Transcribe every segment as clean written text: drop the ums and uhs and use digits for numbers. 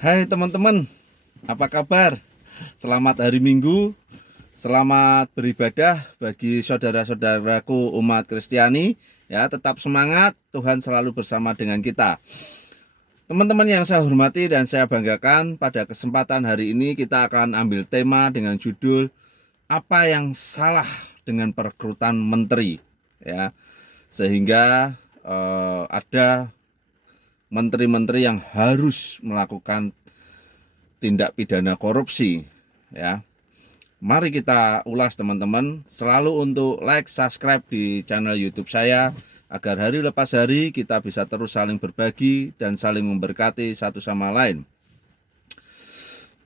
Hai teman-teman, apa kabar? Selamat hari Minggu, selamat beribadah bagi saudara-saudaraku umat Kristiani. Ya, tetap semangat, Tuhan selalu bersama dengan kita. Teman-teman yang saya hormati dan saya banggakan, pada kesempatan hari ini kita akan ambil tema dengan judul apa yang salah dengan perekrutan menteri, ya. Sehingga ada menteri-menteri yang harus melakukan tindak pidana korupsi, ya. Mari kita ulas teman-teman. Selalu untuk like, subscribe di channel YouTube saya agar hari lepas hari kita bisa terus saling berbagi dan saling memberkati satu sama lain.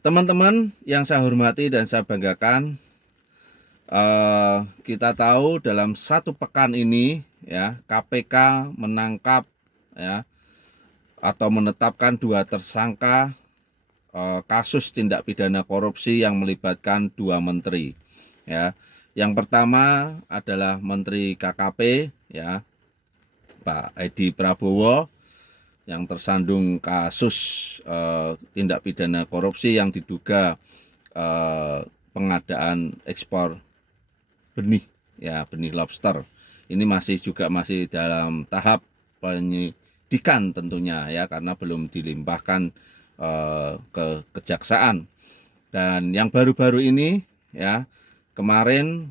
Teman-teman yang saya hormati dan saya banggakan, kita tahu dalam satu pekan ini ya KPK menangkap ya atau menetapkan 2 tersangka kasus tindak pidana korupsi yang melibatkan 2 menteri. Ya, yang pertama adalah Menteri KKP, ya, Pak Edi Prabowo, yang tersandung kasus tindak pidana korupsi yang diduga pengadaan ekspor benih, ya, benih lobster. Ini masih dalam tahap penyidikan tentunya, ya, karena belum dilimpahkan ke kejaksaan. Dan yang baru-baru ini ya kemarin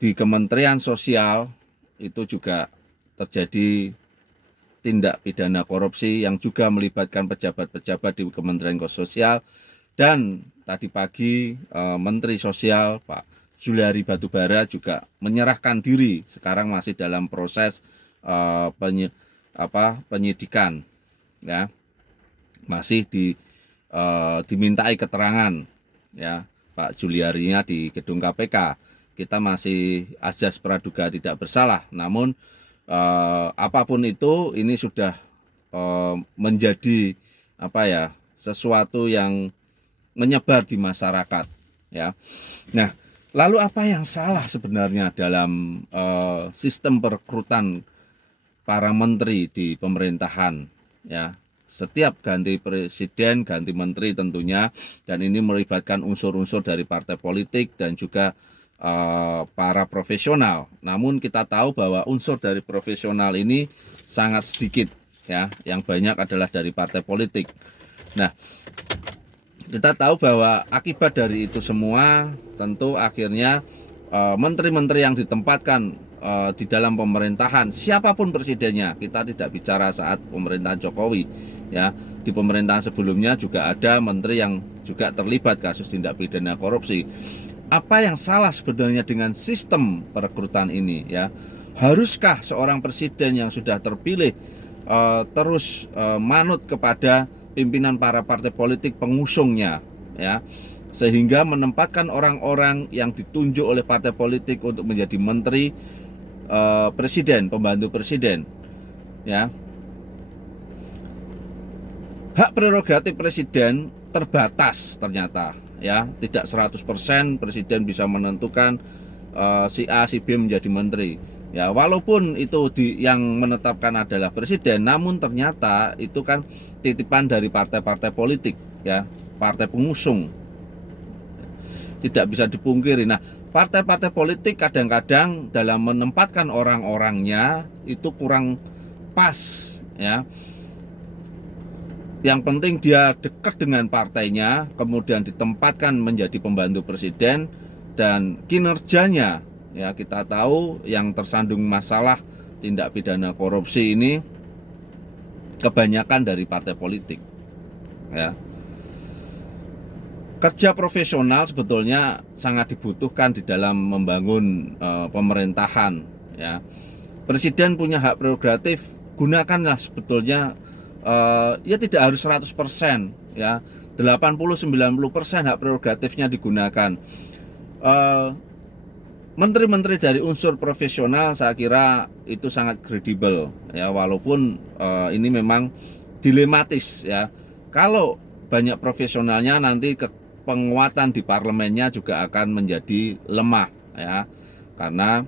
di Kementerian Sosial itu juga terjadi tindak pidana korupsi yang juga melibatkan pejabat-pejabat di Kementerian Sosial. Dan tadi pagi Menteri Sosial Pak Juliari Batubara juga menyerahkan diri, sekarang masih dalam proses penyidikan, ya, masih dimintai keterangan, ya, Pak Juliarinya di gedung KPK. Kita masih azas praduga tidak bersalah, namun apapun itu ini sudah menjadi sesuatu yang menyebar di masyarakat, ya. Nah, lalu apa yang salah sebenarnya dalam sistem perekrutan para menteri di pemerintahan, ya? Setiap ganti presiden, ganti menteri tentunya, dan ini melibatkan unsur-unsur dari partai politik dan juga para profesional. Namun kita tahu bahwa unsur dari profesional ini sangat sedikit, ya. Yang banyak adalah dari partai politik. Nah, kita tahu bahwa akibat dari itu semua tentu akhirnya menteri-menteri yang ditempatkan di dalam pemerintahan, siapapun presidennya, kita tidak bicara saat pemerintahan Jokowi, ya, di pemerintahan sebelumnya juga ada menteri yang juga terlibat kasus tindak pidana korupsi. Apa yang salah sebenarnya dengan sistem perekrutan ini, ya? Haruskah seorang presiden yang sudah terpilih terus manut kepada pimpinan para partai politik pengusungnya, ya, sehingga menempatkan orang-orang yang ditunjuk oleh partai politik untuk menjadi menteri, presiden, pembantu presiden, ya. Hak prerogatif presiden terbatas ternyata, ya, tidak 100% presiden bisa menentukan si A si B menjadi menteri, ya. Walaupun itu yang menetapkan adalah presiden, namun ternyata itu kan titipan dari partai-partai politik, ya, partai pengusung, tidak bisa dipungkiri. Nah, partai-partai politik kadang-kadang dalam menempatkan orang-orangnya itu kurang pas, ya. Yang penting dia dekat dengan partainya, kemudian ditempatkan menjadi pembantu presiden, dan kinerjanya, ya, kita tahu yang tersandung masalah tindak pidana korupsi ini kebanyakan dari partai politik, ya. Kerja profesional sebetulnya sangat dibutuhkan di dalam membangun pemerintahan, ya. Presiden punya hak prerogatif, gunakanlah sebetulnya, ya tidak harus 100%, ya. 80-90% hak prerogatifnya digunakan. Menteri-menteri dari unsur profesional saya kira itu sangat kredibel, ya, walaupun ini memang dilematis, ya. Kalau banyak profesionalnya, nanti penguatan di parlemennya juga akan menjadi lemah, ya, karena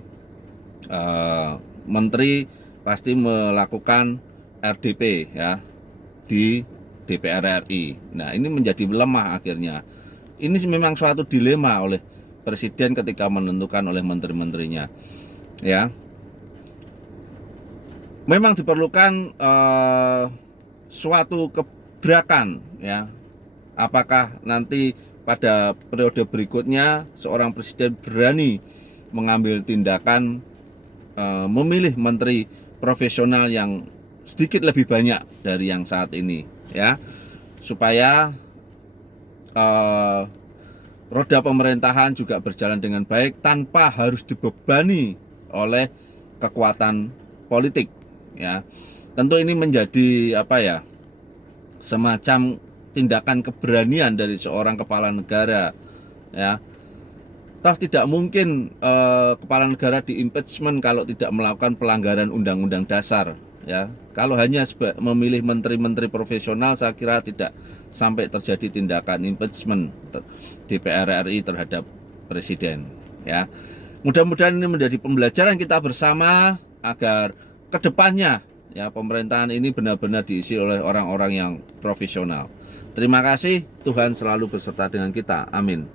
menteri pasti melakukan RDP, ya, di DPR RI. Nah, ini menjadi lemah akhirnya. Ini memang suatu dilema oleh presiden ketika menentukan oleh menteri-menterinya. Ya, memang diperlukan suatu kebijakan, ya. Apakah nanti pada periode berikutnya seorang presiden berani mengambil tindakan memilih menteri profesional yang sedikit lebih banyak dari yang saat ini, ya, supaya roda pemerintahan juga berjalan dengan baik tanpa harus dibebani oleh kekuatan politik, ya. Tentu ini menjadi semacam tindakan keberanian dari seorang kepala negara, ya. Toh tidak mungkin kepala negara di-impeachment kalau tidak melakukan pelanggaran undang-undang dasar, ya. Kalau hanya memilih menteri-menteri profesional, saya kira tidak sampai terjadi tindakan impeachment DPR RI terhadap presiden, ya. Mudah-mudahan ini menjadi pembelajaran kita bersama agar kedepannya, ya, pemerintahan ini benar-benar diisi oleh orang-orang yang profesional. Terima kasih, Tuhan selalu beserta dengan kita. Amin.